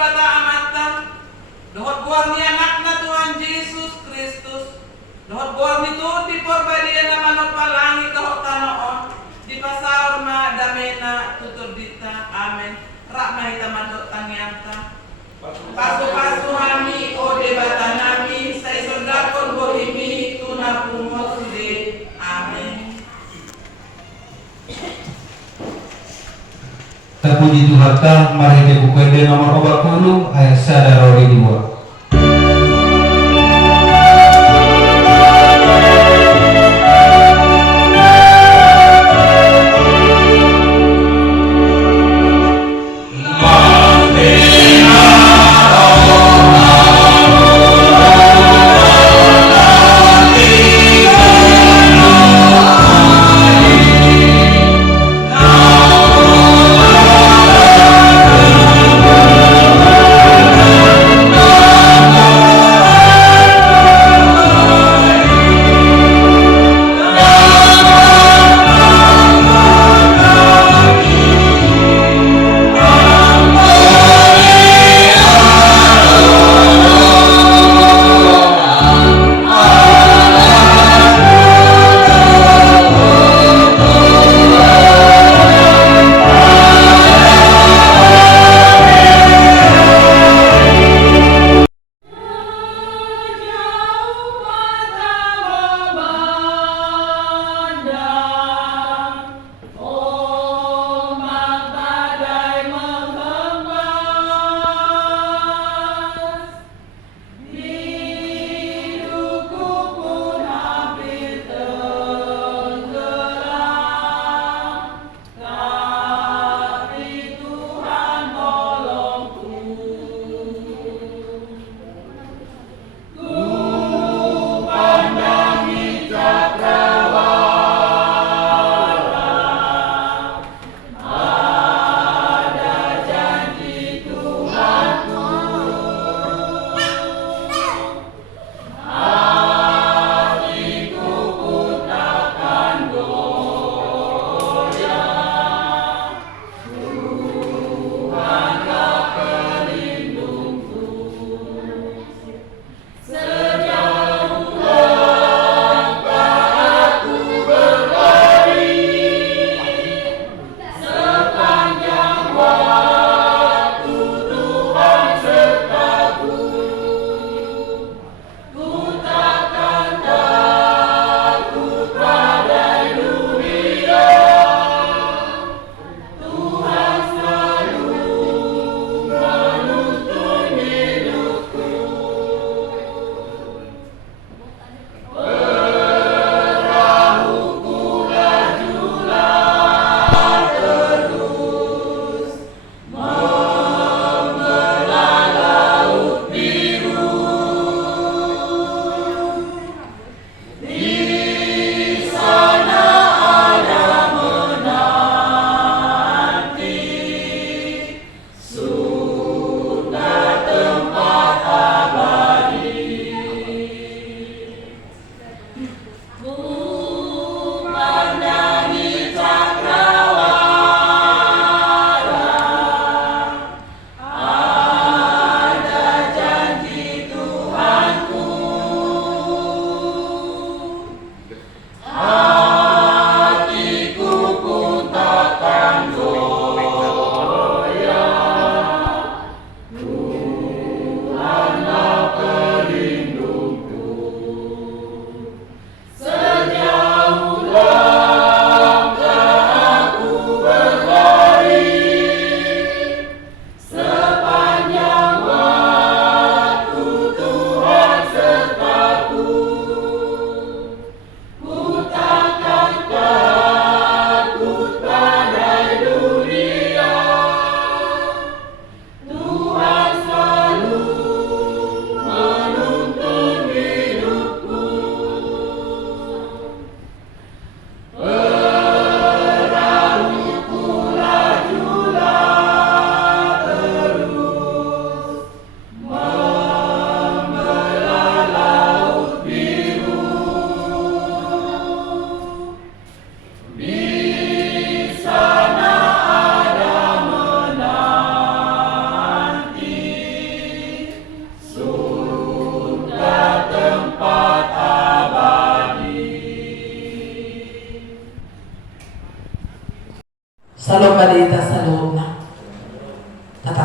bata amatan. Dohot buar ni anak na Tuhan Yesus Kristus. Dohot buar ni tu di porbadian na manot palangi dohot tanoon. Di pasar ma damena tutur dita. Amen. Rak mahita madot tangyanta. Pasu-pasu kami o debata nami sa isondakon bohimi tunapungos sude. Amen. Terpuji Tuhan kita, mari kita buka nomor 40 ayat 1 2. Amen.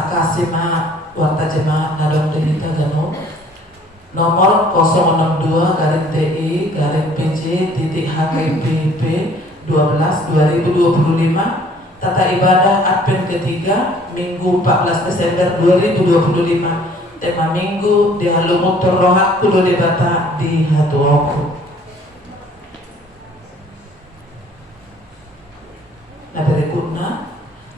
kasih ma warta jemaat nadong dihita gano nomor 062 garing TI garing PJ titik HKPP 12 2025 tata ibadah Advent ketiga Minggu 14 Desember 2025. Tema Minggu di halumutur rohak kulo debata di hatuoku. Nah berikutnya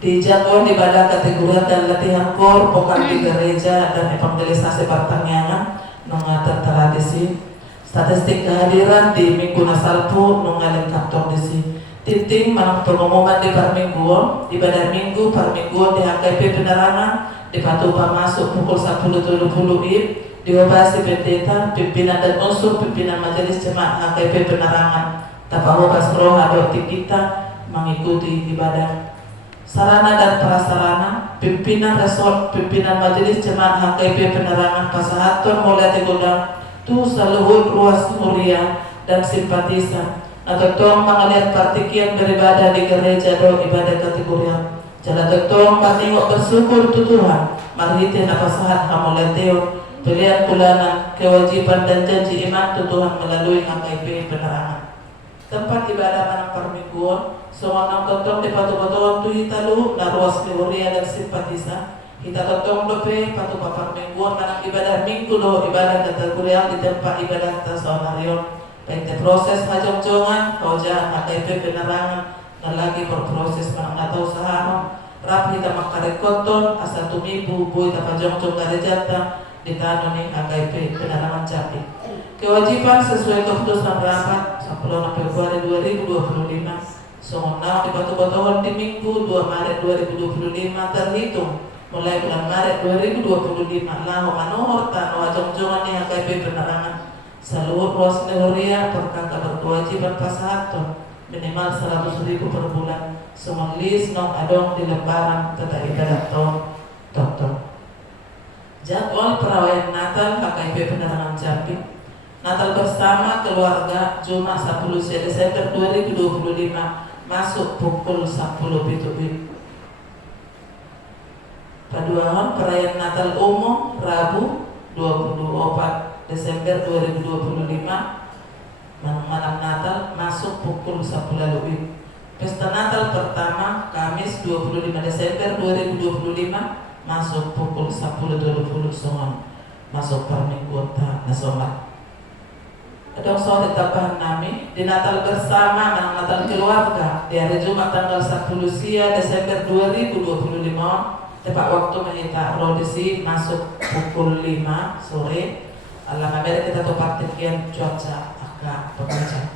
di jadwal ibadah kategori dan latihan kor pokan di gereja dan evangelisasi pertanian nongatan tradisi statistik kehadiran di Minggu Nasalpu nongalin kantor disi titing manang pengumuman di Parmingguon ibadah Minggu Parmingguon di HKP penerangan di Patupa masuk pukul 10.30 diobasi pendeta pimpinan dan unsur pimpinan majelis jemaat HKP penerangan tapahobas roh adoti kita mengikuti ibadah sarana dan prasarana pimpinan resort pimpinan majelis jemaat HKP penerangan pasahaton mulai tegudang tu seluhur ruas muria dan simpatisan atau tong mengalian partikian beribadah di gereja do ibadah kategorian jala tong patingok bersyukur tu Tuhan maritin apa sahat hamulateo pilihan bulanan kewajiban dan janji iman tu Tuhan melalui HKP penerangan tempat ibadah manang Parmingguon semua nang totong di patu-patuan tu hitalu na ruas kewaria dan simpatisan kita totong dope patu papar Mingguon manang ibadah Minggu do ibadah kategorian di tempat ibadah tasawarion Pente proses hajong-jongan, kaujahan HKP penerangan, dan lagi berproses manang natau sahano, rapi kita makarekoton, asal tumibu, bui kita pajong-jong garejata, ditano ni HKP penerangan Japi. Kewajiban sesuai keputusan rapat 10 Februari 2025, songonau di batu-batuan di Minggu 2 Maret 2025 terhitung mulai bulan Maret 2025 lahu manohor tano hajong-jongan ni HKP penerangan. Seluruh ruas teoria perkata berkewajiban pasahaton minimal 100.000 per bulan semelis nong adong di lembaran tata ibadah tonton. Jadwal perayaan Natal HKP penerangan Jambi Natal bersama keluarga Jumat 10 Desember 2025 masuk pukul 10 BTB. Paduan perayaan Natal umum Rabu 24 Desember 2025 malam Natal masuk pukul 10 lebih. Pesta Natal pertama Kamis 25 Desember 2025 masuk pukul 10.20 songon masuk Parmingguon nasional. Ada soal tambahan nami di Natal bersama dan Natal keluarga di hari Jumat tanggal 10 Desember 2025 tepat waktu menita rodisi masuk pukul 5 sore. Alam Amerika kita tempat tekian cuaca agak bekerja.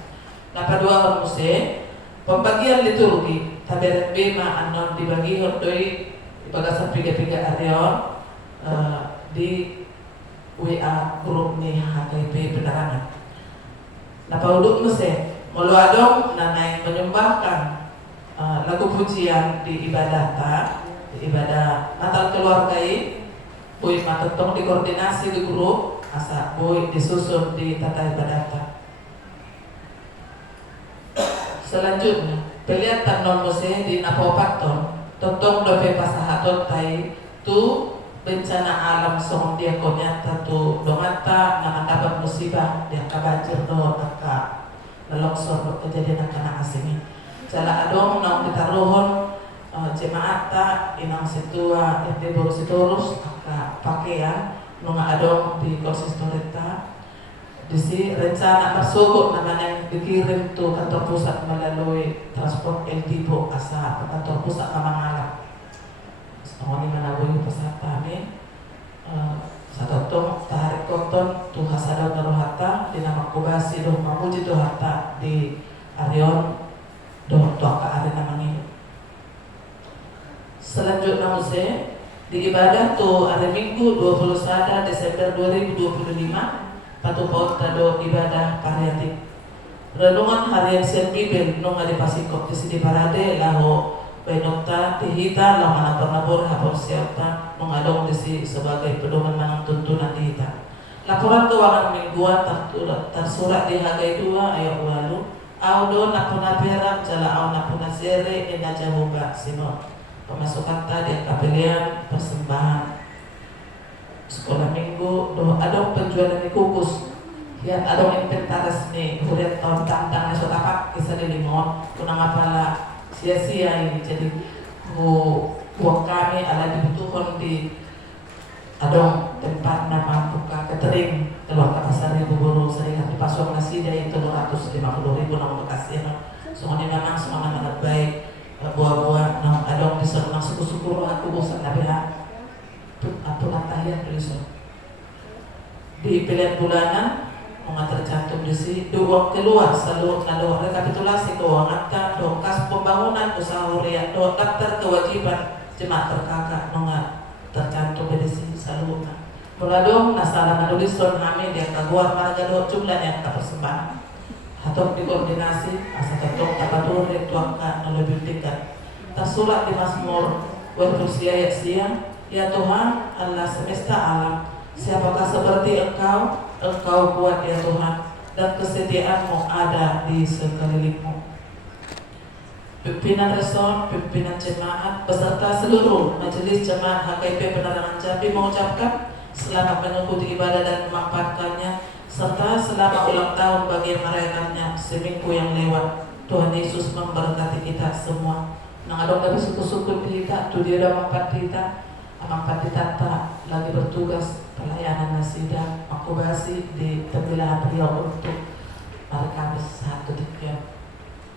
Napa dua musik pembagian liturgi tabiat bema anon dibagi hondoi bagasan piga-piga arion di WA grup nih HKP penerangan. Napa uduk musik mulu adong nanai menyembahkan lagu pujian di ibadah Natal keluarga Boy matetong dikoordinasi di grup asa boy disusun di tata ibadah. Selanjutnya pelihatan non musik di napopaton totong dope pasahaton tai tu bencana alam song dia konyata tu domata na dapat musibah dia kabanjir do naka longsor kejadian kana asing jala adong nang ditaruhon jemaat ta inang situa ente baru sitorus aka pakaian nunga adong di konsistorita disi rencana masuk namanya dikirim tu kantor pusat melalui transport LTIPO asa kantor pusat Mangalap. Setengah menabuhi peserta ni satu tong tarik koton tu hasadau naruhata di nama kubasi doh mamuji doh harta di Arion doh toka ada namanya. Selanjutnya musik di ibadah tu hari Minggu 21 Desember 2025 patu paut tado ibadah pariatik renungan harian Sen Bibel nung ada pasikop di sini parade laho benokta dihita lamana pernabur hapon siapa mengadong disi sebagai pedoman manang tuntunan dihita laporan keuangan mingguan tersurat di Hagai 2 ayat 8 audo napuna perak jala au napuna sere ena jahuba sino pemasukan tadi kapilian persembahan sekolah minggu doh adong penjualan di kukus ya adong inventaris nih huriat tahun tantang esok tapak kisah di limon kunang apalah sia-sia ini jadi uang kami ala dibutuhkan di adong tempat nama buka catering keluar ke pasar ribu buru sering di pasok nasi dari 250.000 nama Bekasi semuanya memang semangat baik buah-buah nang adong disuruh nang suku-suku aku bosan tapi aturan tahiyat tulisan di pilihan bulanan mga tercantum di sini uang keluar selalu nado rekapitulasi keuangan kan do kas pembangunan usaha harian do daftar kewajiban jemaat terkakak nonga tercantum di sini selalu muladong nasalah nadulisan kami dia kaguar marga do jumlahnya tak persembahan atau dikoordinasi asa ketok tapatur tuangka lebih tingkat tersurat di Mazmur 20 ayat siang. Ya Tuhan, Allah semesta alam, siapakah seperti Engkau? Engkau kuat ya Tuhan, dan kesetiaan-Mu ada di sekelilingmu. Pimpinan Resor, pimpinan jemaat, beserta seluruh majelis jemaat HKIP Penerangan Jambi mengucapkan selamat mengikuti ibadah dan memanfaatkannya, serta selamat ulang tahun bagi yang merayakannya seminggu yang lewat. Tuhan Yesus memberkati kita semua. Nang adong dari suku-suku kita, tu dia dah mampat kita. Amang Tata lagi bertugas pelayanan nasida akubasi di pembelaan beliau untuk hari Kamis 1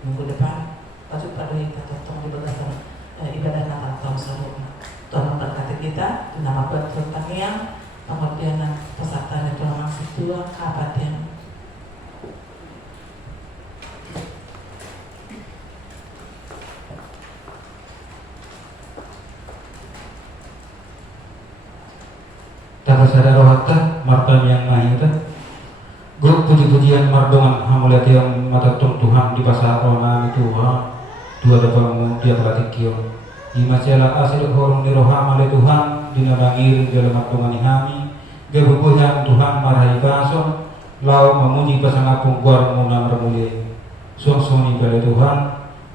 minggu depan wajib pada kita totong di bagasan ibadah Natal tahun sebelumnya. Tuhan memberkati kita di nama buat pertanian pengertian peserta Tuhan maksud dua kapatian. Dapat sadar rohata martan yang mahita grup puji-pujian mardongan hamulat yang matatung Tuhan di pasar ona itu dua dapat dia pelatih kion ima cela asil horong di roham oleh Tuhan dinarangir dalam mardongan ihami gebubuhan Tuhan marahi bason lau memuji pasangapung guar muna mermulia song-songi oleh Tuhan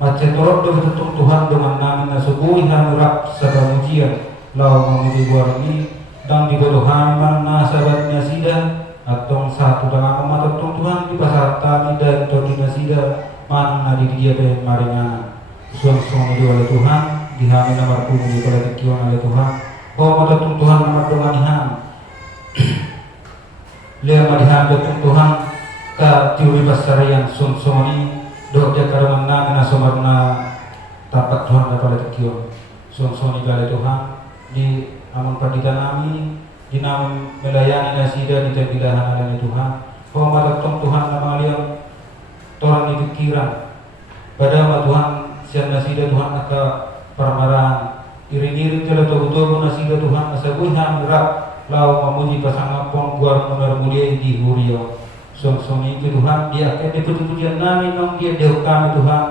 macet torok dari Tuhan dengan namin nasubuhi hamurak sabah mujian lau memuji guar ini dan dibodohan mana sahabatnya sida atau satu dengan mematutong Tuhan di pasar tani dan tordina sida mana di dia dan marinya suang-suang oleh Tuhan dihami nomor punggi pada dikion oleh Tuhan bahwa matutong Tuhan nomor dengan iham lema diham datong Tuhan ke tiuri pasarian suang-suang ini dok jakar mana nasomarna tapat Tuhan pada dikion suang-suang oleh Tuhan di amun perdita nami dinam melayani nasida di terbilahan alami Tuhan bahwa malatong Tuhan nama liang torang di pikiran pada Tuhan sian nasida Tuhan aka parmarahan iring-iring jala tahu-tahu nasida Tuhan asabuhan gerak lau memuji pasangapong guar munar mulia di hurio song-song itu Tuhan dia akan dipuji-pujian nami nong dia deo kami Tuhan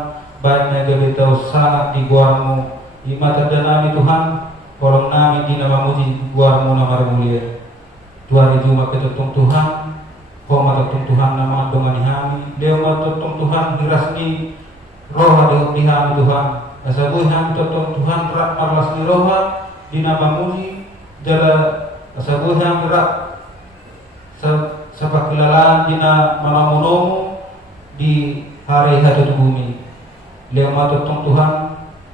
baik negabe tau sangat di guarmu di mata dan nami Tuhan orang nami di nama muji guarmu nama mulia Tuhan itu maka tetong Tuhan kau mata Tuhan nama dengan ihami dia mata Tuhan dirasmi roh ada dihami Tuhan asabuh ham tetong Tuhan rak marlasmi roh di nama muji jala asabuh ham rak sapakilalaan di nama malamunomu di hari hadat bumi dia mata Tuhan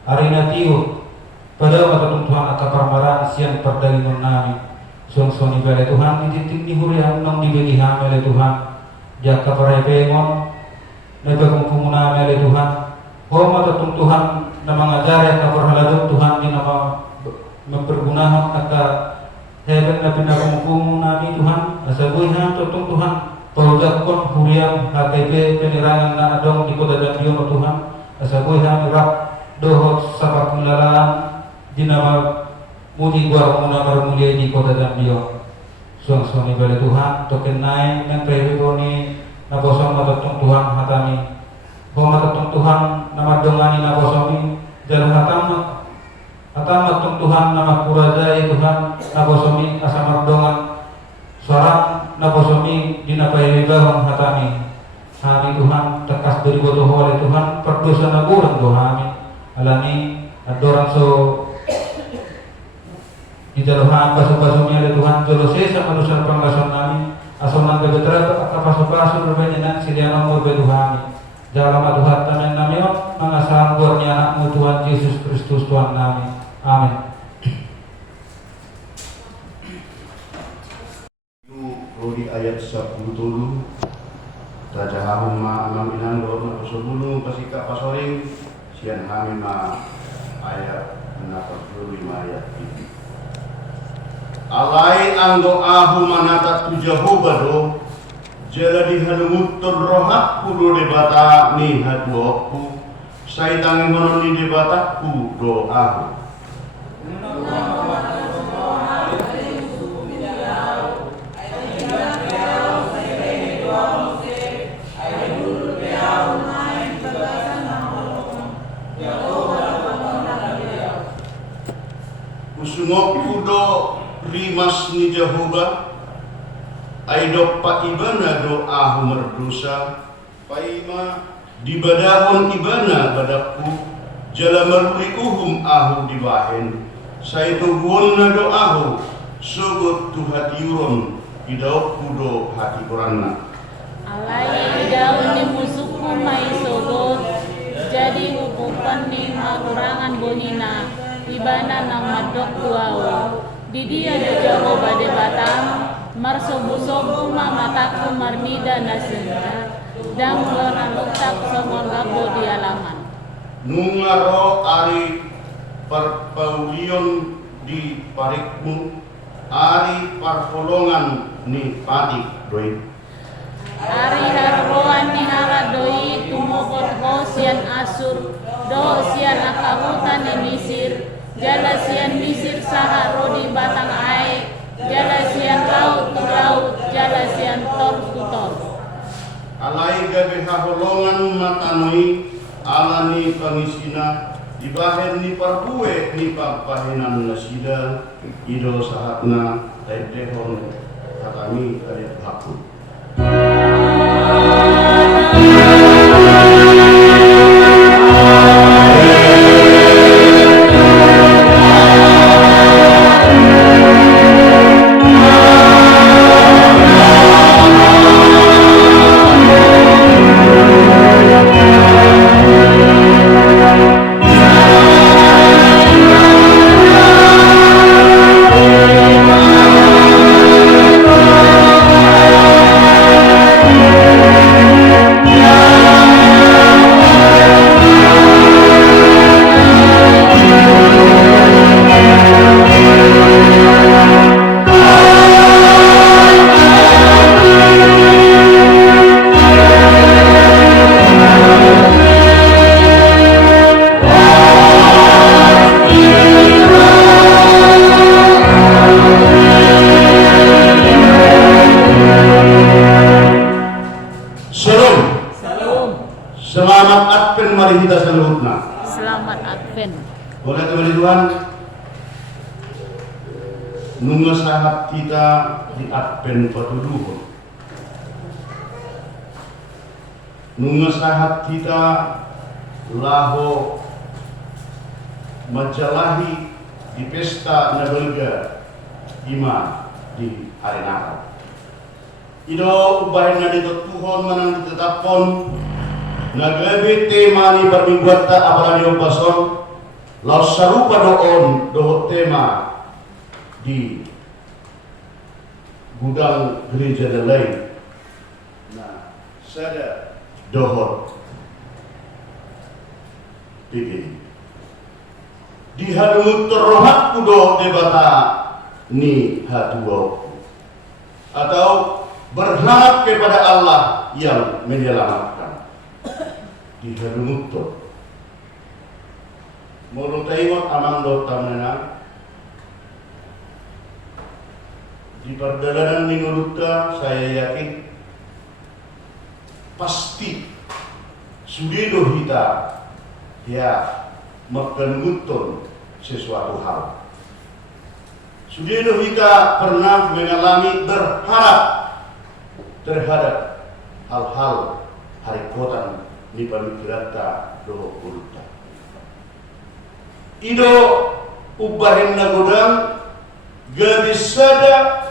hari natiup pada waktu Tuhan akan parmaran siang perdagangan nami song-song ibadah Tuhan di titik di hurian nong dibeli ham oleh Tuhan jaka parai pengon nebagong kumuna oleh Tuhan waktu Tuhan nama ngajari akan berhaladong Tuhan di nama mempergunakan akan hebat nabi nakumkumu nami Tuhan asabuhan tutong Tuhan paujakon hurian HKB penerangan na adong di kota dan diyo Tuhan asabuhan rak dohot sapakilalaan di nama muji guar muna mulia di kota Jambi suang-suang ibadah Tuhan token naik yang priboni na bosong matutong Tuhan hatami bahwa matutong Tuhan nama dongani na bosomi jalan hatamat Tuhan nama kuradai Tuhan na bosomi asamar dongan suara na bosomi di na pairibahong hatami hari Tuhan tekas dari bodoh oleh Tuhan perdosa na gurang dohami alani Adorang so di daluhan baso-basonya ada Tuhan jolose sama dosa panglason nami asonan kebetulan apa baso-baso berbeda silian umur beduhami dalam aduhan tamen namion mengasah gornya anakmu Tuhan Yesus Kristus Tuhan nami. Amin. Di ayat 10 dulu Raja Hamma Amaminan Lorna Pasubulu Pasika Pasoring Sian Hamima ayat 45 ayat ini Alai anggo ahu manata tujahubado jala dihanumutur rohat kudo debata ni haduoku saitangi menoni debata kudo ahu Sungok kudo rimas ni Jehovah Aidok pa ibana doa merdosa Paima dibadahon ibana badakku Jala meruli ahu dibahen Saitu guon na doahu Sugot tu hati uron Idaok kudo hati koranna Alai daun ni musuhku mai sogot Jadi hukuman ni makurangan bohina Ibana nang madok tuau di dia do Jehovah de batang marsobu-sobu mataku marmida nasenja dan lona luktak somon gabo di alaman Nungaro ari perpaulion di parikmu ari parfolongan ni pati doi Ari harroan ni hara doi tumokot ho sian asur do sian akahutan ni Misir jala sian Misir saha rodi batang aek jala sian laut tu laut jala sian tol tu tol Alai gabe haholongan matanoi alani pangisina dibahen ni parbuwe ni papahenan nasida ido sahatna taidehon katami kalit hakut Selamat Advent, mari kita seluruhna. Selamat Advent. Boleh teman-teman, nunggu sahat kita di Advent patuluhun. Nunggu sahat kita laho menjalahi di pesta nabelga iman di hari Natal. Ido ubahin dito Tuhan menang ditetapkan nagabi tema ni permingguan ta apalagi obason lalu sarupa doon dohot tema di gudang gereja lain. Nah, sada dohot begini. Di hadut terrohat kudo debata ni haduau atau berharap kepada Allah yang menyelamatkan. Di hadumuto mulu tayot amang do tamnana di perjalanan minggu saya yakin pasti sudido kita ya makanutun sesuatu hal sudido kita pernah mengalami berharap terhadap hal-hal harikotan ni pamikirata doho puluta. ido ubahin na godang gabi sada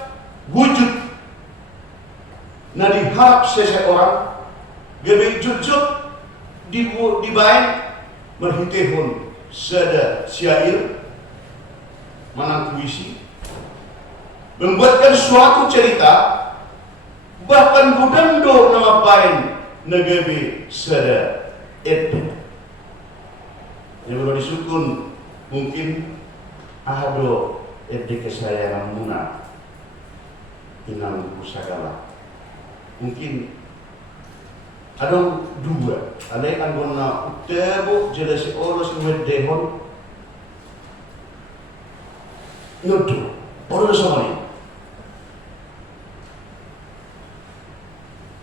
wujud na diharap seseorang gabi jujud dibain merhitehon sada syair manang puisi membuatkan suatu cerita bahkan gudando nama bain nagabi sada ete yang kalau disukun mungkin ahado ete kesayangan muna inang pusagala mungkin ada dua ada yang anggona utebo jelas oros ngedehon nudu oros sama ini.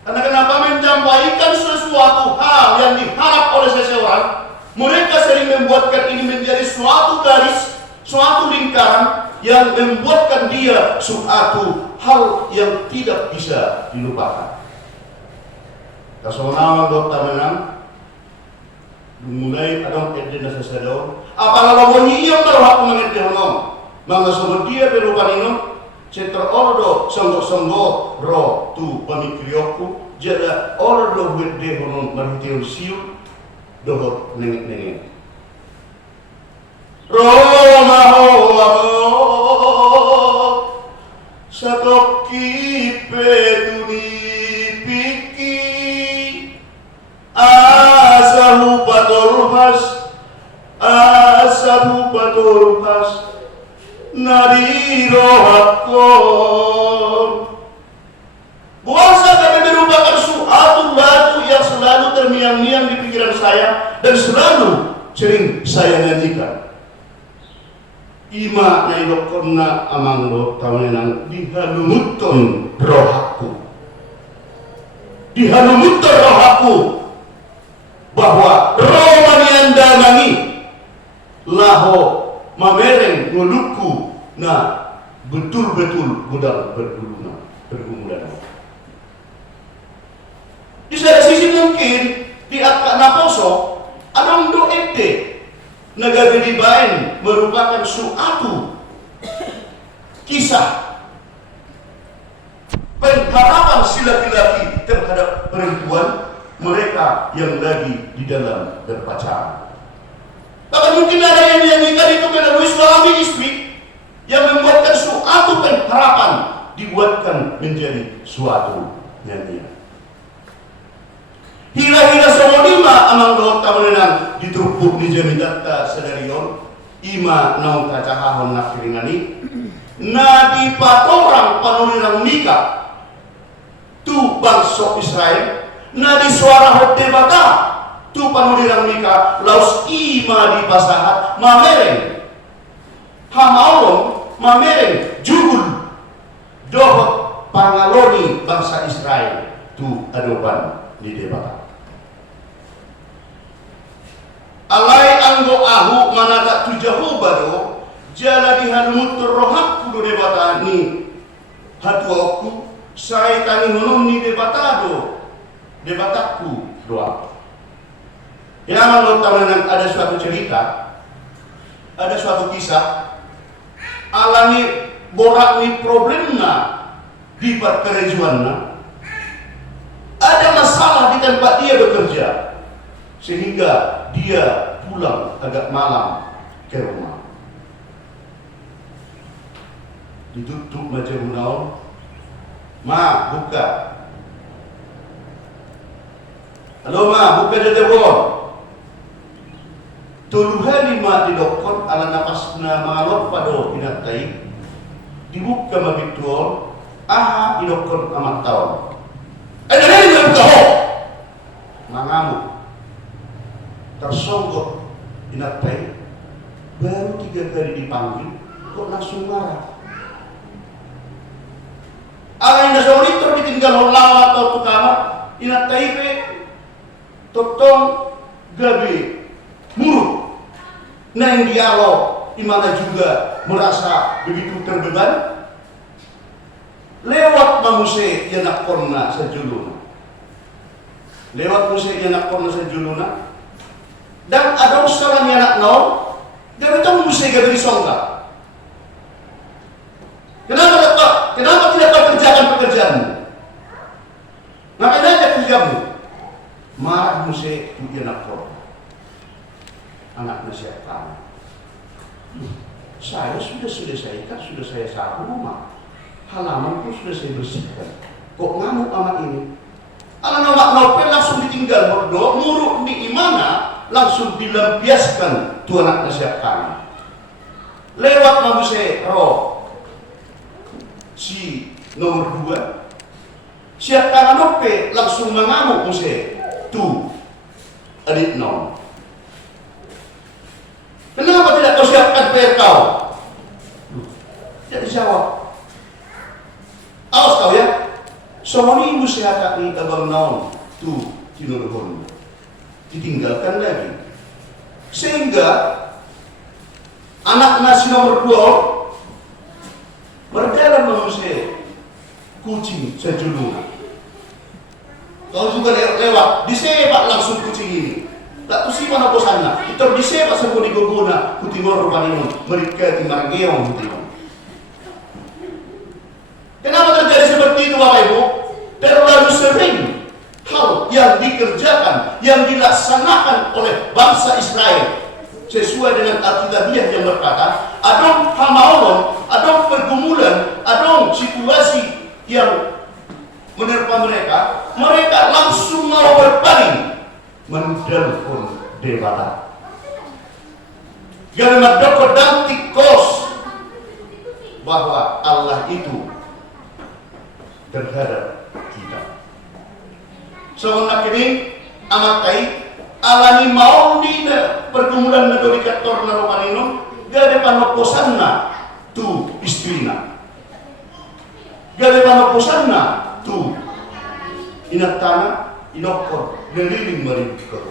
Karena kenapa menyampaikan sesuatu hal yang diharap oleh seseorang, mereka sering membuatkan ini menjadi suatu garis, suatu lingkaran yang membuatkan dia suatu hal yang tidak bisa dilupakan. Kasonawan dokter menang, mulai adong ede nasa sadao. Apalagi bunyi yang terhak mengede honong, mangga sobat dia berupa nino, cetra ordo songgo ro tu pamikriokku, jada ordo gede honong maritiun siu, dohot nengek. Roma satoki petuni piki asahu patolhas nadiro hakon puasa kami merupakan suatu lagu yang selalu termiang-miang di pikiran saya dan selalu sering saya nyanyikan. Ima nailokonna amanglo tawenang dihalumuton rohaku bahwa roh maniandanani laho mamereng nguluku na betul-betul gudang bergumulan. Di satu sisi mungkin di akak naposo adong do ete negara bain merupakan suatu kisah pengharapan si laki-laki terhadap perempuan mereka yang lagi di dalam berpacaran. Bahkan mungkin ada yang menyanyikan itu melalui suami istri yang membuatkan suatu pengharapan dibuatkan menjadi suatu nyanyian. Hila-hila sama lima amang dohot tamunan ditrupuk di jamidatta sedarion ima naung kacahahon nakiringani na di patorang panulirang nikah tu bangsa Israel na di suara hote bata tu panulirang nikah laus ima di pasahat mamereng hamaulong mamereng jugul dohot pangaloni bangsa Israel tu adopan di debata. Alai anggo ahu manata tujahu bado jala dihalmutur rohak kudu debata ni hatuaku saya tani honong ni debatado debataku doa. Ya menurut tawanan ada suatu cerita, ada suatu kisah alami borak ni problemna di perkerejuanna. Ada masalah di tempat dia bekerja sehingga dia pulang agak malam ke rumah. Ditutup macam naon, ma buka. Halo ma, buka dia telepon. Tuluhan lima didokon ala napas na mangalot pado pinatai dibuka mabituol aha idokon amat tahun. Ada yang tahu mengamuk tersonggok inatai baru 3 kali dipanggil kok langsung marah. Ala yang dasar ditinggal lawan atau tukama inatai pe totong gabi muruk nah yang dialog dimana juga merasa begitu terbeban lewat mamuse yanak korna sejuluna dan ada usaha yanak nau Gabi tahu mesti gabi disongkak. Kenapa tidak kau kerjakan pekerjaanmu? Ngapain aja kerjamu? Marah mesti dia nak kau. Anak nasihat kamu. Saya sudah saya ikat, sudah saya sapu rumah. Halamanku sudah saya bersihkan. Kok ngamuk amat ini? Anak nama nopel langsung ditinggal berdoa, muruk di imana langsung dilampiaskan tu anak nasihat kami. Lewat mabu saya roh si nomor 2 siap tangan nope langsung mengamuk muse tu adik nom. Kenapa tidak kau siapkan PR kau? Tidak dijawab. Awas kau ya. Semua ini sehat ni abang naon tu tinurun ditinggalkan lagi sehingga anak nasi nomor 2 berjalan manusia kucing sejulungan. Kau juga lewat disepak langsung kucing ini. Tak tu si mana bosannya. Itu disepak semua diguguna kutimor paninun mereka timargeong kutimor. Kenapa terjadi seperti itu Bapak Ibu? Terlalu sering hal yang dikerjakan, yang dilaksanakan oleh bangsa Israel sesuai dengan Alkitabiah yang berkata, adong hamaolon, adong pergumulan, adong situasi yang menerpa mereka langsung mau berpaling menelpon dewata. Gana madoko dan tikos bahwa Allah itu terhadap kita. Sebenarnya kini amat kai alani mau di pergumulan negeri kator naropaninum gade panoposanna tu istrina. Gade panoposanna tu inatana inokor ngeliling meribut.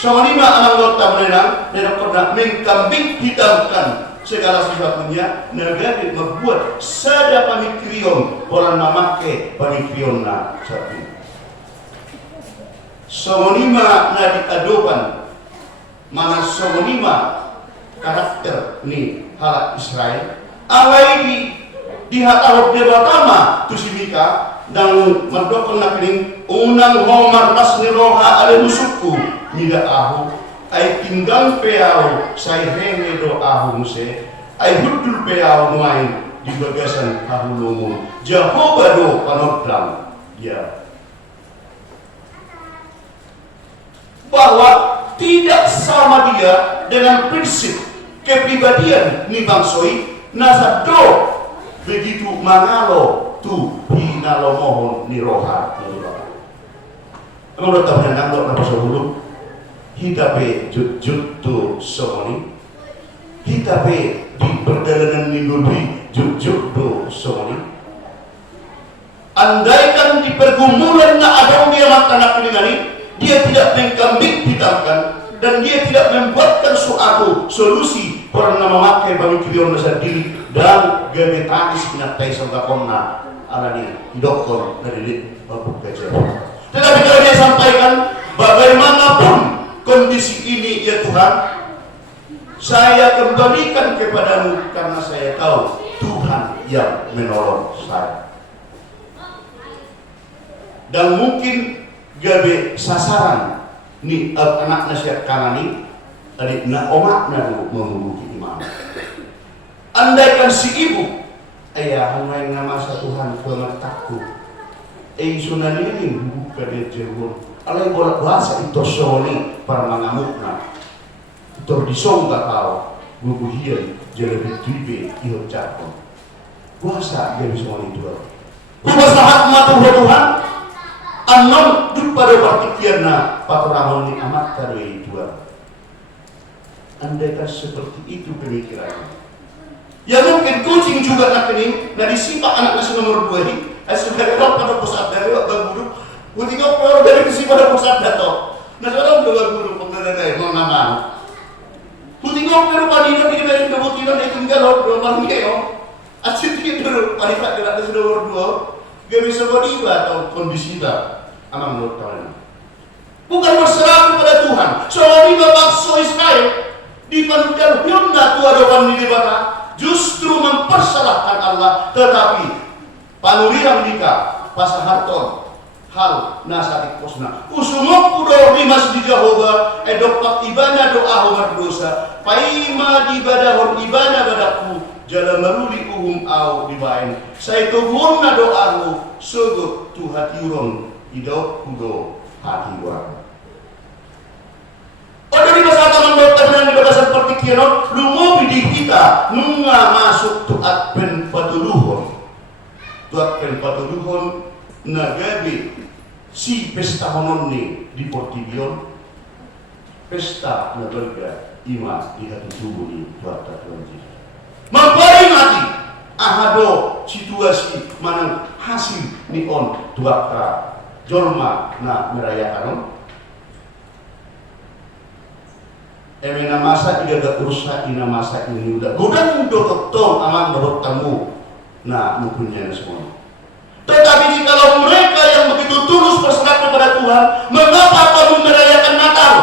Sama lima anak lota menenang dan pernah mengkambing hitamkan segala sesuatunya negara membuat sada pamikrion orang namake pamikrion na satu. Somonima na diadopan mana somonima karakter ni halak Israel alai di hatarop dia pertama tusimika dan mendokong nakining unang homar nas ni roha ale musuku nida ahu ay tinggal peau say renge do ahu muse ay hudul peau main di bagasan kahulumu Jehovah do panodram ya bahwa tidak sama dia dengan prinsip kepribadian ni bangsoi nasa do begitu mangalo tu hinalo mohon ni roha emang do tahu nang do na pasahulu hitape jut tu somoni hitape di perjalanan minggu jut do somoni andaikan di pergumulan na ada dia makanak ini dia tidak mengkambing hitamkan dan dia tidak membuatkan suatu solusi orang nama memakai bagi kirion besar diri dan gemetanis pinatai sangkaponna alani hidokon dari babuk kecil. Tetapi kalau dia sampaikan bagaimanapun kondisi ini ya Tuhan, saya kembalikan kepadamu karena saya tahu Tuhan yang menolong saya. Dan mungkin gabe sasaran ni anak nasihat kanani adik na omak na menguruki imam. Andaikan si ibu ayah hangay nga masa Tuhan pengertakku sunaliling buka dia jebol alay bolak bahasa itu soni para mangamukna itu disong tau guguhian jelebit tibe ihot cakon bahasa dia bisa itu bahasa hakmat Tuhan anon duk pada partikian na patoramon ni amat kadoi Tuhan. Andaikan seperti itu pemikirannya ya mungkin kucing juga nak ini nah disipak anak nasi nomor 2 ini sebagai orang pada pusat dari waktu guru kucing orang dari kesi pada pusat dato nah sekarang udah guru pengenai mau nama kucing orang panino di dari kebutiran itu enggak loh dua keo asyik itu paripat tidak nasi nomor 2 gak bisa beriba atau kondisi dah anak menurut kalian bukan berserah kepada Tuhan soalnya bakso Israel di pandal hyunda tua doan di debata justru mempersalahkan Allah, tetapi panuriang dika pasaharton hal nasarik posna usumok kudo rimas di Jehovah edok ibana doa homar dosa paima di badahon ibana badaku jala maruli au dibain saya tuhun na doaku sogo tu hati urong idok kudo hati wa. Odo di masa taman dokter dan di bahasa seperti kiano lungo bidi kita nunga masuk tuat pen patuluhon nagabi si pesta honon ni di Portibion pesta naberga ima di hati tubuh ni tuat Tuhan Yesus memperingati ahado situasi manang hasil ni on tuaka jolma na merayakan emena masa igaga urusa ina masa ini udah godang dototong amang dorot tamu nah mukunya semua. Tetapi jikalau mereka yang begitu tulus berserah kepada Tuhan, mengapa kamu merayakan Natal?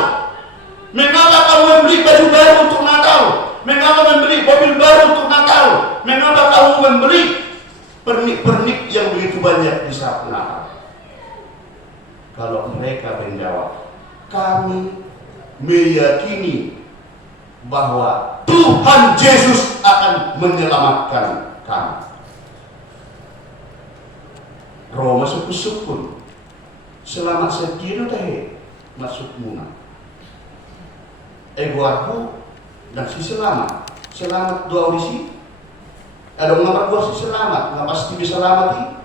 Mengapa kamu membeli baju baru untuk Natal? Mengapa membeli mobil baru untuk Natal? Mengapa kamu membeli pernik-pernik yang begitu banyak di saat Natal? Kalau mereka menjawab, kami meyakini bahwa Tuhan Yesus akan menyelamatkan kami. Roma sepusukun selamat sekian tahe masuk muna. Aku dan si selamat dua audisi. Ada nomor dua si selamat, nggak pasti bisa selamat.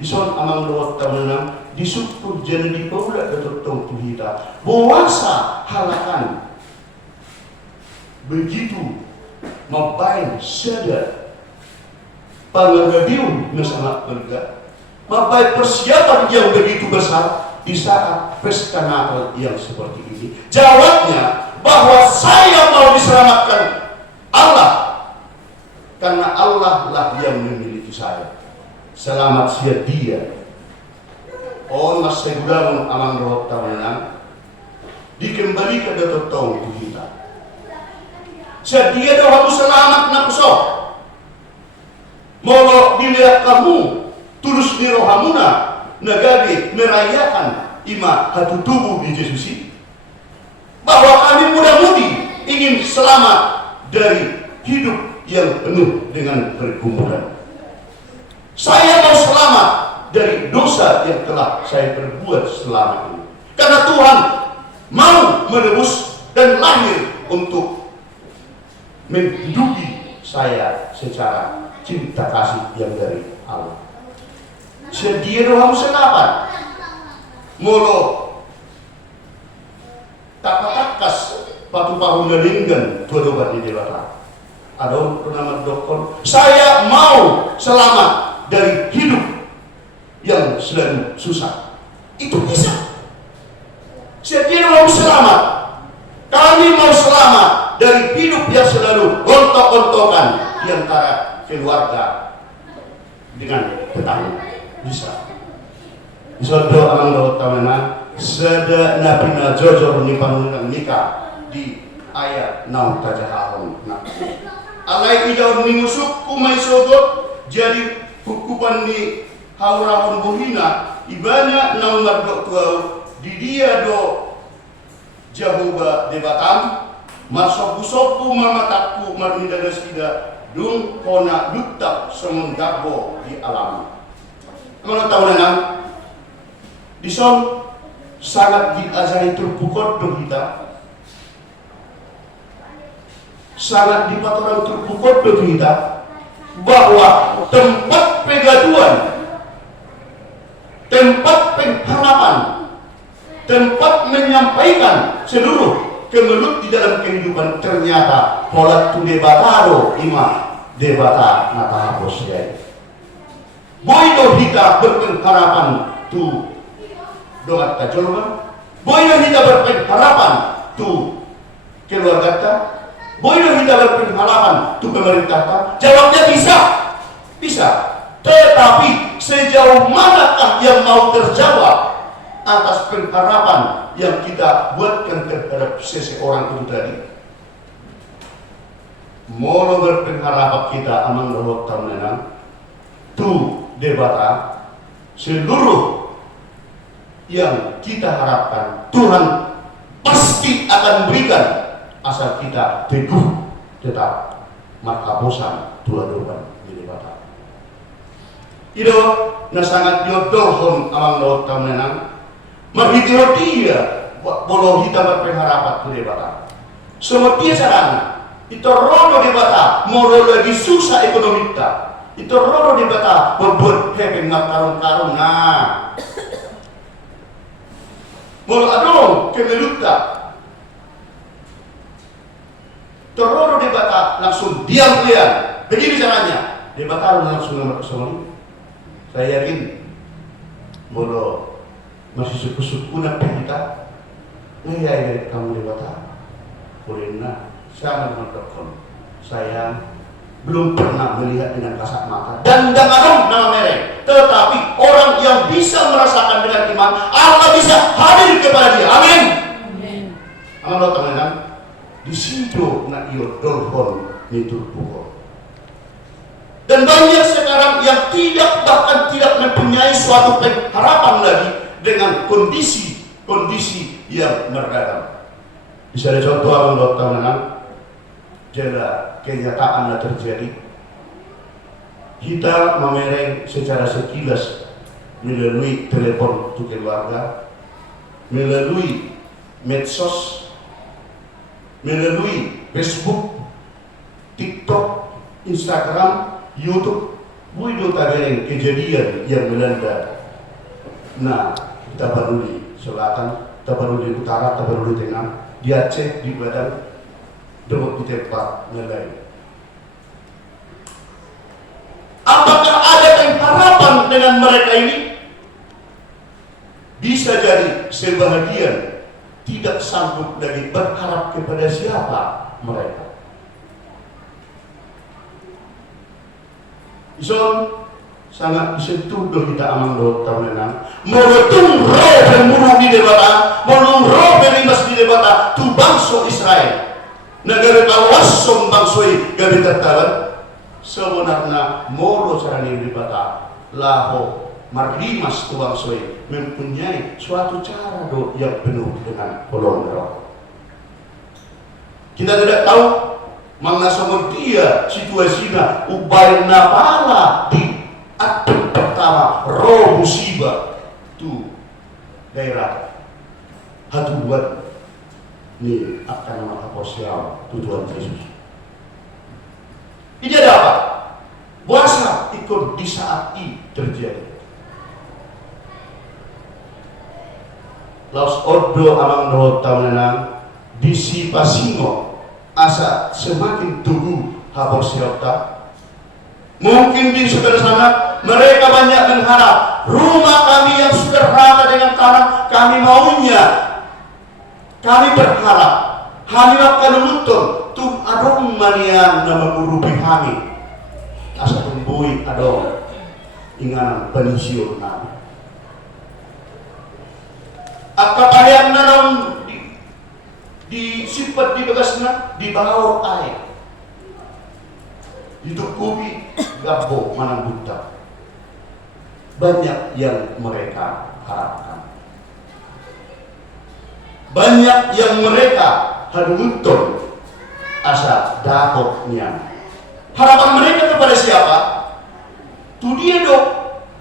Ison amang doa tamunang disukur jadi di paula datang tuhita. Buasa halakan begitu mabain sadar. Pangaradium bersama keluarga, mapai persiapan yang begitu besar di saat pesta Natal yang seperti ini. Jawabnya bahwa saya mau diselamatkan Allah karena Allah lah yang memiliki saya. Selamat sia dia. Oh mas segulang amang roh tamanang dikembalikan ke totong kita. Sia dia doa selamat nak sok. Molo dilihat kamu tulus di rohamuna nagagi merayakan ima hatu tubuh di Yesus bahwa kami muda-mudi ingin selamat dari hidup yang penuh dengan pergumulan. Saya mau selamat dari dosa yang telah saya perbuat selama ini karena Tuhan mau menebus dan lahir untuk menghidupi saya secara cinta kasih yang dari Allah. Sedia doa selamat. Molo takas patu pahun nalinggan tua doa di dewata. Adon nama dokter. Saya mau selamat dari hidup yang selalu susah. Itu bisa. Sedia doa selamat. Kami mau selamat dari hidup yang selalu gontok-gontokan di antara keluarga dengan tetangga bisa. Sodo amang doa tamana sada napina jojor ni panunan nikah di ayat 6 tajahahon. Alai idau ni musuk kumai sogot jadi hukuman ni haurahon buhina ibanya nang mardok tuau di dia do Jehovah debatam masopu-sopu mamataku marnidana sida dung kona dutak semendabo di alam. Kalau tahu nang dison sangat diajari terpukul dong kita, sangat dipatoran terpukul dong kita bahwa tempat pegaduan, tempat pengharapan, tempat menyampaikan seluruh kemelut di dalam kehidupan ternyata pola tu debatado ima debata natahapos ya. Boydo kita berpengharapan tu doa tajolman. Boydo kita berpengharapan tu keluarga kita. Boydo kita berpengharapan tu pemerintah kita. Jawabnya bisa. Tetapi sejauh manakah yang mau terjawab atas pengharapan yang kita buatkan terhadap seseorang itu tadi. Molo berpengharapan kita amang rohot tamnenan tu debata seluruh yang kita harapkan Tuhan pasti akan berikan asal kita teguh tetap maka bosan dua-duaan di debata. Itu na sangat jodohon amang rohot tamnenan marhitiro dia bolo kita berpengharapan tu debata. Semua dia caranya itu rodo di bata, moro lagi susah ekonomi kita. Itu rodo di bata, berbuat hepeng karung-karung. Nah, moro adong kemeluta. Itu rodo di bata, langsung diam kalian. Begini caranya. Di bata langsung nomor kesini. Saya yakin, moro masih suku-suku nak kita. Ngaya kamu di bata, bolehna. Sangat menonton. Saya belum pernah melihat dengan kasat mata dan jangan nama merek, tetapi orang yang bisa merasakan dengan iman Allah bisa hadir kepada dia. Amin. Amin. Teman-teman, di situ nak iyo dolhon nitur pukul. Dan banyak sekarang yang bahkan tidak mempunyai suatu pengharapan lagi dengan kondisi yang beragam. Bisa ada contoh teman-teman. Jala kenyataan yang terjadi, kita memereng secara sekilas melalui telepon untuk keluarga, melalui medsos, melalui Facebook, TikTok, Instagram, YouTube. Buido tabereng kejadian yang melanda. Nah, Tabaruli Selatan, Tabaruli Utara, Tabaruli Tengah, di Aceh, di Badan, duduk di tempat yang lain. Apakah ada pengharapan dengan mereka ini? Bisa jadi sebahagian tidak sanggup lagi berharap kepada siapa mereka. Ison sangat disentuh doh kita amang doh tahunan. Meretung roh bermuru di debata, menung roh berimbas di debata, tu bangsa Israel. Negara kawasan bangsoi gabi tertaran sebenarnya moro caranya dibata laho marimas tu bangsoi mempunyai suatu cara yang penuh dengan pelonggaran. Kita tidak tahu mana dia situasinya ubay napala di atur pertama roh musibah tu daerah hatuan ini akan mengaposial tujuan Yesus. Ini ada apa? Puasa ikut di saat ini terjadi. Laos ordo amang doh tahunan disipasingo asa semakin tubuh haposial ta. Mungkin di sebelah sana mereka banyak mengharap rumah kami yang sederhana dengan tanah kami maunya. Kami berharap kami akan menuntun tuh adong manian nama guru kami asa tumbui adong inganan pensiun kami akapayan nanong di sifat di bagasna di bawah air ditukupi gabbo manang buta banyak yang mereka harapkan. Banyak yang mereka haduntun asa dakotnya. Harapan mereka kepada siapa? Tu dia dok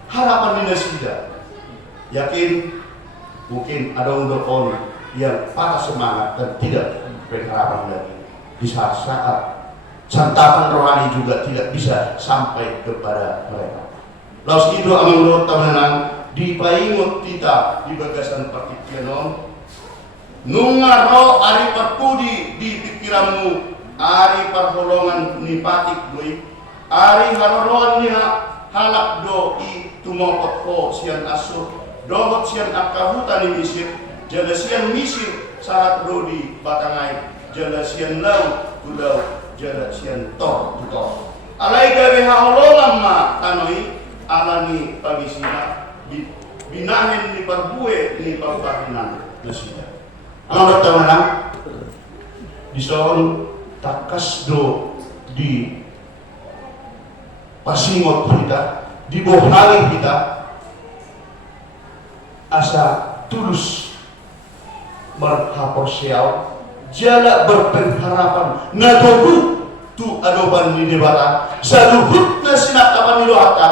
harapan dinasida. Yakin mungkin ada undang yang patah semangat dan tidak berharapan lagi. Di saat santapan rohani juga tidak bisa sampai kepada mereka. Lalu itu amang teman-teman di paimut kita di bagasan partikianon. Nungaro ari perpudi di pikiranmu, ari perholongan nipatik doi, ari haroroan niha halak doi tumokot ho sian asuh, dohot sian akahuta ni Misir, jala sian Misir saat rodi batangai, jala sian lau tulau, jala sian tor tutor. Alai gawe harololan ma tanoi alani pagisina di binahin ni parbue ni pagpakinan na siya. Ang nagtama lang, disoon takas do di pasingot kita, di bohali kita, asa tulus marhapor siyaw, jala berpengharapan na dogo tu adoban ni debata, sa luhut na sinakapan ni Luhata,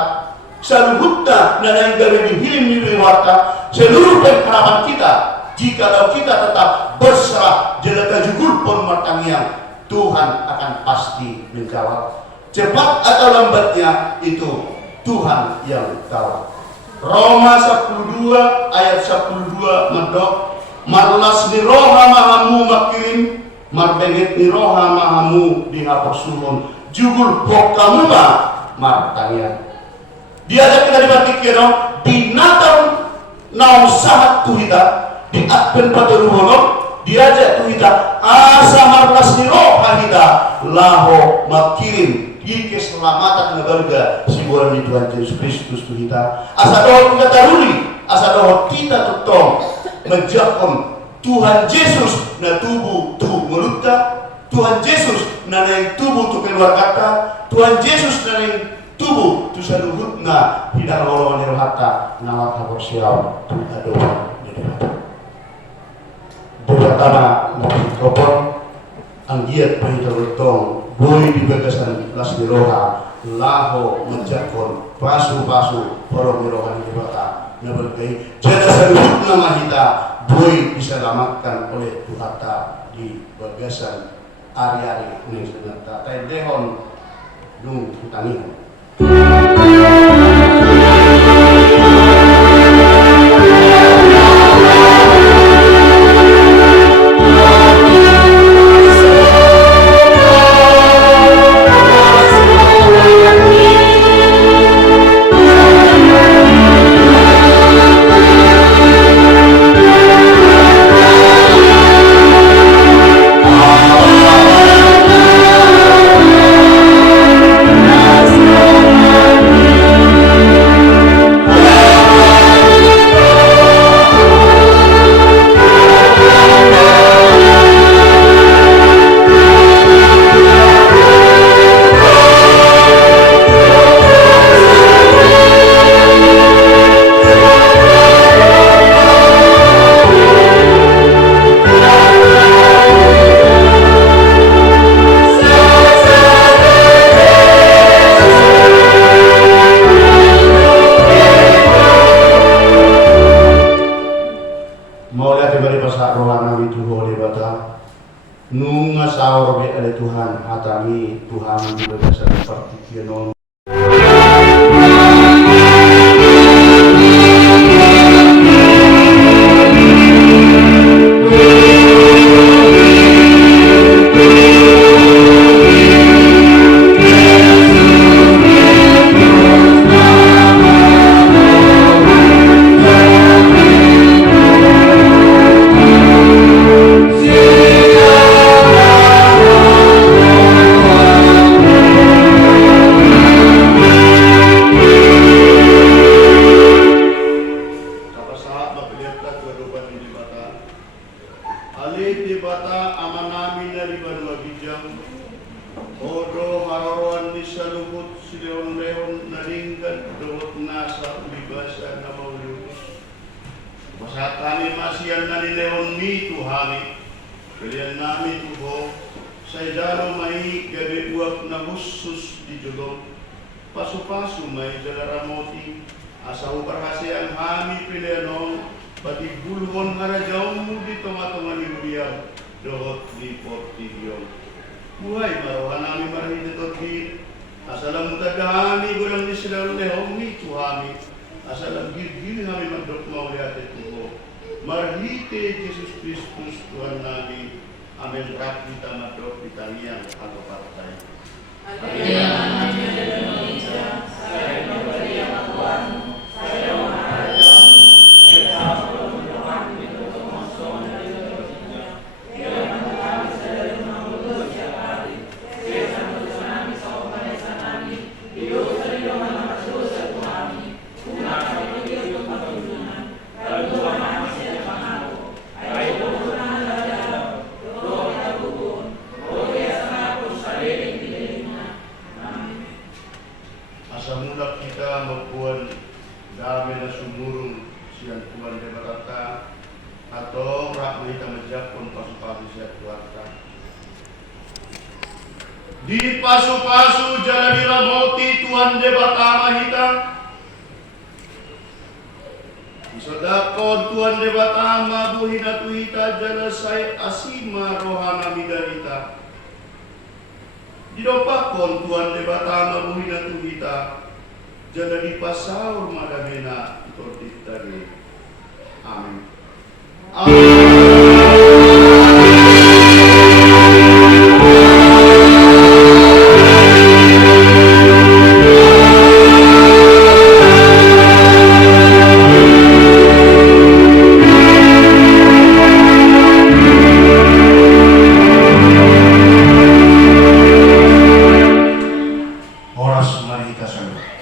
sa luhut na nanayang hilim ni Luhata, seluruh pengharapan kita, jikalau kita tetap berserah jala kajugul pun matangnya, Tuhan akan pasti menjawab. Cepat atau lambatnya itu Tuhan yang tahu. Roma 12 ayat 12 medok, marlas ni roha mahamu makirim, marbengit ni roha mahamu dihapus suhun, jugul pokamu martanya. Dia kita dibatik binatang naung sahat tuhita di adven padaluhono, diajak tuhita asa marlas ni roha hita laho makirim di keselamatan negara siburan di Tuhan Yesus Kristus tuhita. Asa doh kita taruli, asa doh kita tetong menjakon Tuhan Yesus na tubuh tu mulutnya, Tuhan Yesus na nang tubuh tu keluarga, Tuhan Yesus na nang tubuh tu saluhutna hidang lawan rohata nawat hapor siaw tu adoban di hati. Beratana na kopon ang giat pahitolotong boy di bagasan las di roha laho menjakon pasu-pasu porong di roha di bata na berkay jada saluhutna mahita boy diselamatkan oleh Tuhata di bagasan ari-ari ning senata tay dehon dung utani. Nung saur be ale Tuhan hatami Tuhan bagasan partikianon. Pasu-pasu may jalaramoti asahu perhasian hami pilenon pati bulhon harajaw di toma-toma ni Muriam dohot di portigion buhay marohan nami marahid itotin asalam mutadahami gulang di silalu lehomi tuhami asalam gil-gil nami mandok mauliate tuho marhite Yesus Kristus Tuhan nami amin rap kita mandok ditanian atau partai. Asamulak kita magbuwan dami na sumurong siyan Tuhan de Batata atau rak kita menjapon pasu-pasu siya kuarta. Di pasu-pasu jalan diramoti Tuhan de Batama hita. Isodakon Tuhan de Batama buhina tuhita jala say asima rohana midarita. Didopakon Tuhan de Batama buhina tuhita jala di pasaur madamena itorditari. Amin. Oras mari kita sembah.